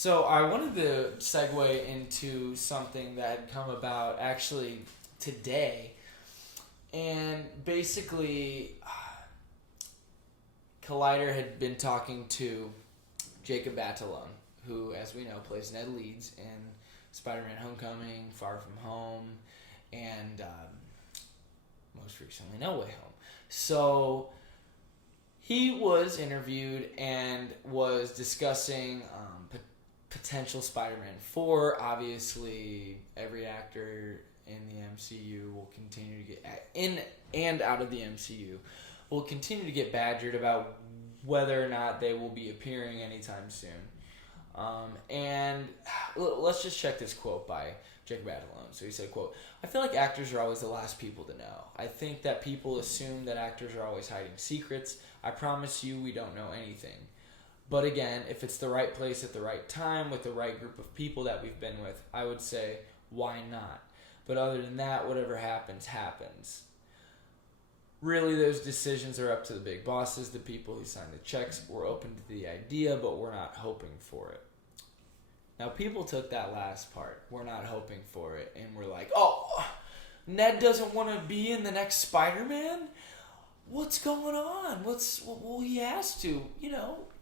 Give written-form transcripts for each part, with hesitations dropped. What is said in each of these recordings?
So I wanted to segue into something that had come about actually today. And basically, Collider had been talking to Jacob Batalon, who, as we know, plays Ned Leeds in Spider-Man Homecoming, Far From Home, and most recently No Way Home. So he was interviewed and was discussing potential Spider-Man 4. Obviously, every actor in the MCU will continue to get in and out of the MCU will continue to get badgered about whether or not they will be appearing anytime soon. And let's just check this quote by Jacob Batalon. So he said, quote, "I feel like actors are always the last people to know. I think that people assume that actors are always hiding secrets. I promise you we don't know anything. But again, if it's the right place at the right time with the right group of people that we've been with, I would say, why not? But other than that, whatever happens, happens. Really, those decisions are up to the big bosses, the people who sign the checks. We're open to the idea, but we're not hoping for it." Now, people took that last part, "we're not hoping for it," and we're like, oh, Ned doesn't want to be in the next Spider-Man? What's going on? Well, he has to,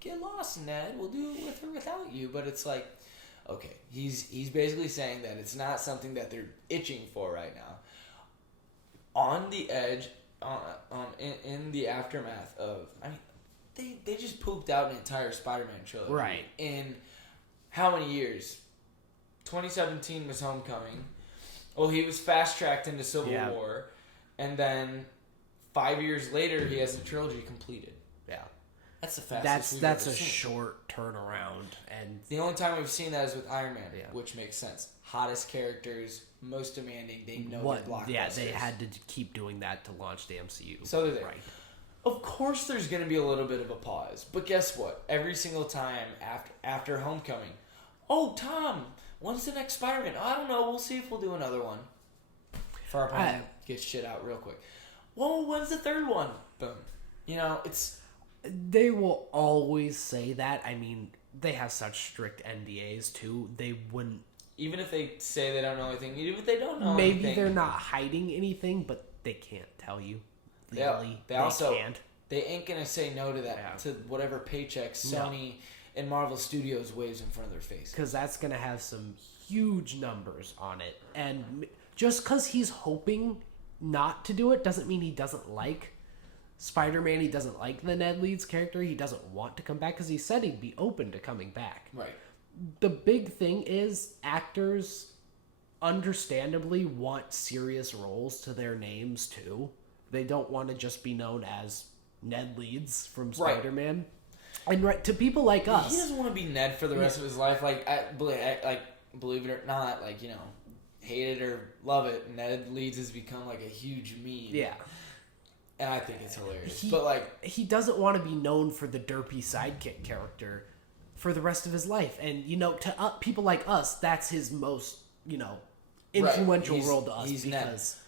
get lost, Ned. We'll do it with or without you. But it's like, okay, he's basically saying that it's not something that they're itching for right now. On the edge, in the aftermath of, they just pooped out an entire Spider-Man trilogy. Right. In how many years? 2017 was Homecoming. Well, he was fast-tracked into Civil War. And then 5 years later, he has the trilogy completed. Yeah. That's the fastest That's we've a ever seen. short turnaround. And the only time we've seen that is with Iron Man, which makes sense. Hottest characters, most demanding. They know their blockbusters. Yeah, they had to keep doing that to launch the MCU. So they're there. Right. Of course there's going to be a little bit of a pause. But guess what? Every single time after Homecoming, "Oh, Tom, when's the next Spider-Man?" "I don't know. We'll see if we'll do another one." Far From gets shit out real quick. "Whoa, when's the third one?" Boom. It's... They will always say that. I mean, they have such strict NDAs, too. They wouldn't... Even if they say they don't know anything, even if they don't know maybe anything... they're not hiding anything, but they can't tell you. Legally, they also can't. They ain't going to say no to that, to whatever paycheck Sony and Marvel Studios waves in front of their face. Because that's going to have some huge numbers on it. And just because he's hoping not to do it doesn't mean he doesn't like Spider-Man. He doesn't like the Ned Leeds character. He doesn't want to come back because he said he'd be open to coming back. Right. The big thing is actors understandably want serious roles to their names too. They don't want to just be known as Ned Leeds from Spider-Man. And to people like us, he doesn't want to be Ned for the rest of his life. Believe it or not, hate it or love it, Ned Leeds has become like a huge meme. Yeah. And I think it's hilarious. He doesn't want to be known for the derpy sidekick character for the rest of his life. And, to people like us, that's his most, influential role to us.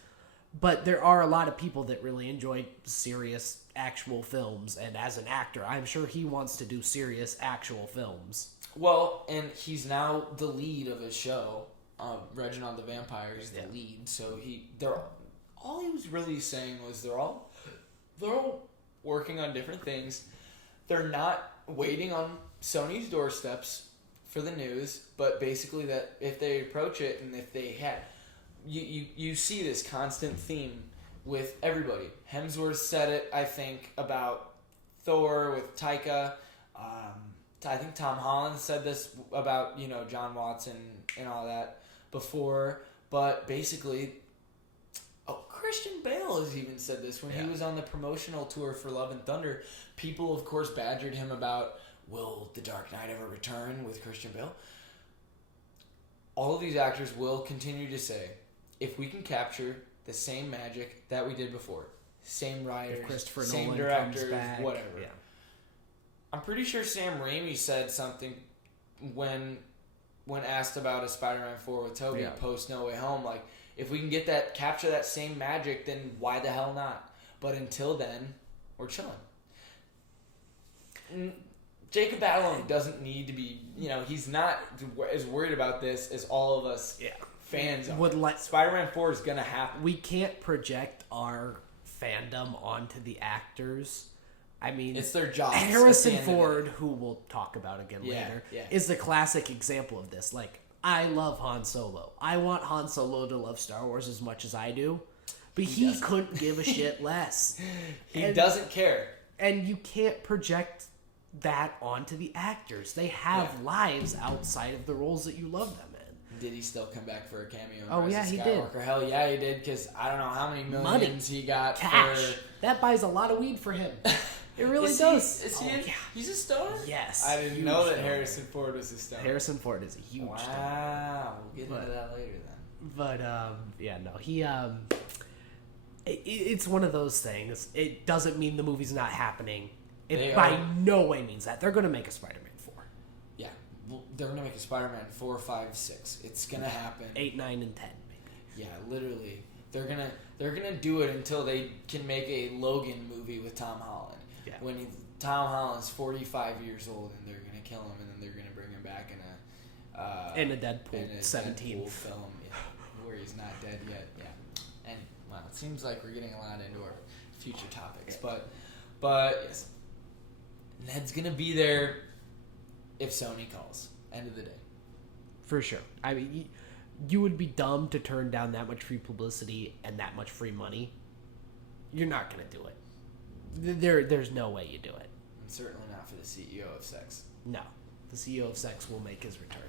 But there are a lot of people that really enjoy serious, actual films. And as an actor, I'm sure he wants to do serious, actual films. Well, and he's now the lead of his show. Reginald the Vampire is the lead. So all he was really saying was they're all working on different things. They're not waiting on Sony's doorsteps for the news, but basically that if they approach it and if they had... You see this constant theme with everybody. Hemsworth said it, I think, about Thor with Taika. I think Tom Holland said this about, John Watson and all that before. But basically, Christian Bale has even said this when he was on the promotional tour for Love and Thunder. People, of course, badgered him about, will The Dark Knight ever return with Christian Bale? All of these actors will continue to say, if we can capture the same magic that we did before, same writers, same Nolan directors, whatever. Yeah. I'm pretty sure Sam Raimi said something when asked about a Spider-Man 4 with Tobey post No Way Home, like, if we can capture that same magic, then why the hell not? But until then, we're chilling. Jacob Batalon doesn't need to be, he's not as worried about this as all of us fans are. Spider-Man 4 is going to happen. We can't project our fandom onto the actors. I mean, it's their job. Harrison Ford, who we'll talk about again later, is the classic example of this. Like, I love Han Solo. I want Han Solo to love Star Wars as much as I do, but he couldn't give a shit less. He doesn't care. And you can't project that onto the actors. They have lives outside of the roles that you love them in. Did he still come back for a cameo? Oh, yeah, he did. Hell yeah, he did, because I don't know how many millions Money. He got. Cash. That buys a lot of weed for him. It really does. He's a star? Yes. I didn't know that Harrison Ford was a star. Harrison Ford is a huge star. Wow. We'll get into that later then. But, he, it's one of those things. It doesn't mean the movie's not happening. It by no way means that. They're going to make a Spider-Man 4. Yeah. Well, they're going to make a Spider-Man 4, 5, 6. It's going to happen. 8, 9, and 10, maybe. Yeah, literally. They're gonna do it until they can make a Logan movie with Tom Holland. Yeah. When Tom Holland's 45 years old, and they're gonna kill him, and then they're gonna bring him back in a Deadpool 17 Deadpool film, where he's not dead yet. Yeah. And it seems like we're getting a lot into our future topics, but yes, Ned's gonna be there if Sony calls. End of the day. For sure. I mean, you would be dumb to turn down that much free publicity and that much free money. You're not going to do it. There's no way you do it. And certainly not for the CEO of Sex. No. The CEO of Sex will make his return.